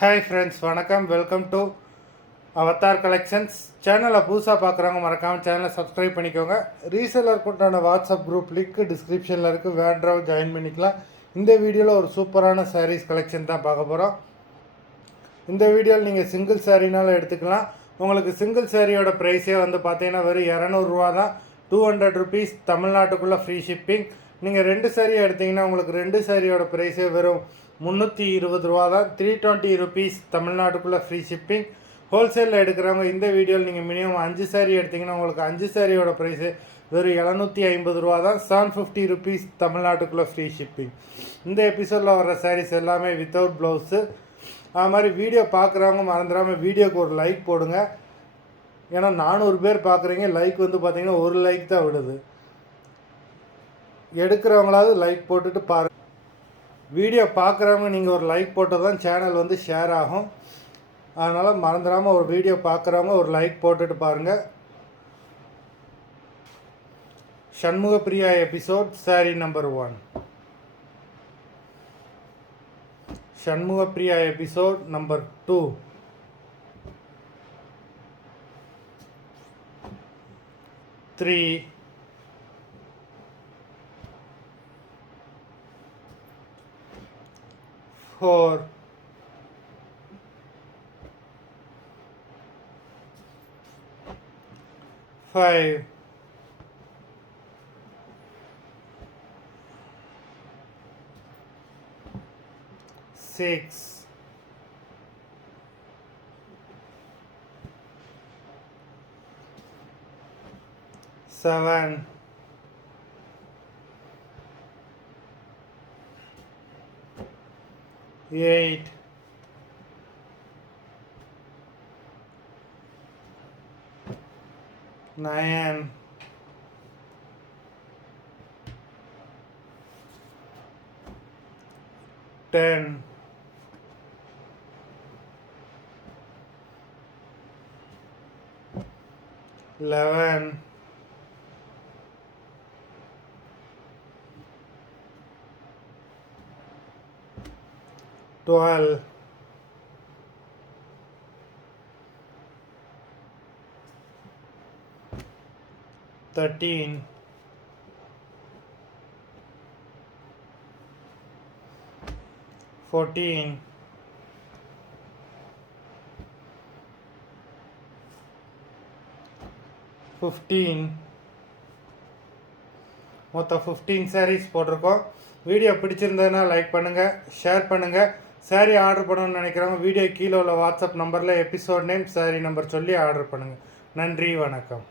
Hi friends, வணக்கம். Welcome to Avatar collections. சேனலை புதுசாக பார்க்குறவங்க மறக்காமல் சேனலை சப்ஸ்கிரைப் பண்ணிக்கோங்க. ரீசெல்லருக்கு உண்டான வாட்ஸ்அப் குரூப் லிங்க் டிஸ்கிரிப்ஷனில் இருக்குது. வேண்டாம் ஜாயின் பண்ணிக்கலாம். இந்த வீடியோவில் ஒரு சூப்பரான சாரீஸ் கலெக்ஷன் தான் பார்க்க போகிறோம். இந்த வீடியோவில் நீங்கள் சிங்கிள் சாரீனாலும் எடுத்துக்கலாம். உங்களுக்கு சிங்கிள் சாரியோட ப்ரைஸே வந்து பார்த்தீங்கன்னா வெறும் 200 தான். 200 ருபீஸ் தமிழ்நாட்டுக்குள்ளே ஃப்ரீ ஷிப்பிங். நீங்கள் 2 சாரீ எடுத்திங்கன்னா உங்களுக்கு 2 சாரியோட ப்ரைஸே வெறும் 320 தான். 320 ருபீஸ் தமிழ்நாட்டுக்குள்ளே ஃப்ரீ ஷிப்பிங். ஹோல்சேலில் எடுக்கிறவங்க இந்த வீடியோவில் நீங்கள் மினிமம் 5 சாரீ எடுத்திங்கன்னா உங்களுக்கு 5 சாரியோட ப்ரைஸு வெறும் 750 தான். 750 ருபீஸ் தமிழ்நாட்டுக்குள்ளே ஃப்ரீ ஷிப்பிங். இந்த எபிசோடில் வர சாரீஸ் எல்லாமே வித்தவுட் ப்ளவுஸு. அது மாதிரி வீடியோ பார்க்குறவங்க மறந்துடாமல் வீடியோக்கு ஒரு லைக் போடுங்க. ஏன்னா 400 பேர் பார்க்குறீங்க, லைக் வந்து பார்த்தீங்கன்னா ஒரு லைக் தான் விடுது. எடுக்கிறவங்களாவது லைக் போட்டுட்டு பாருங்கள். வீடியோ பார்க்குறவங்க நீங்கள் ஒரு லைக் போட்டால் தான் சேனல் வந்து ஷேர் ஆகும். அதனால் மறந்துடாமல் ஒரு வீடியோ பார்க்குறவங்க ஒரு லைக் போட்டுட்டு பாருங்கள். Shanmugapriya episode sorry number 1. Shanmugapriya episode number 2. 3. 4. 5. 6. 7. 8. 9. 10. 11. 12. 13. 14. 15. மொத்தம் 15 சாரீஸ் போட்டிருக்கோம். வீடியோ பிடிச்சிருந்ததுன்னா லைக் பண்ணுங்கள், ஷேர் பண்ணுங்கள். சாரீ ஆர்டர் பண்ணணும்னு நினைக்கிறவங்க வீடியோ கீழே உள்ள வாட்ஸ்அப் நம்பரில் எபிசோட் நேம், சாரீ நம்பர் சொல்லி ஆர்டர் பண்ணுங்கள். நன்றி, வணக்கம்.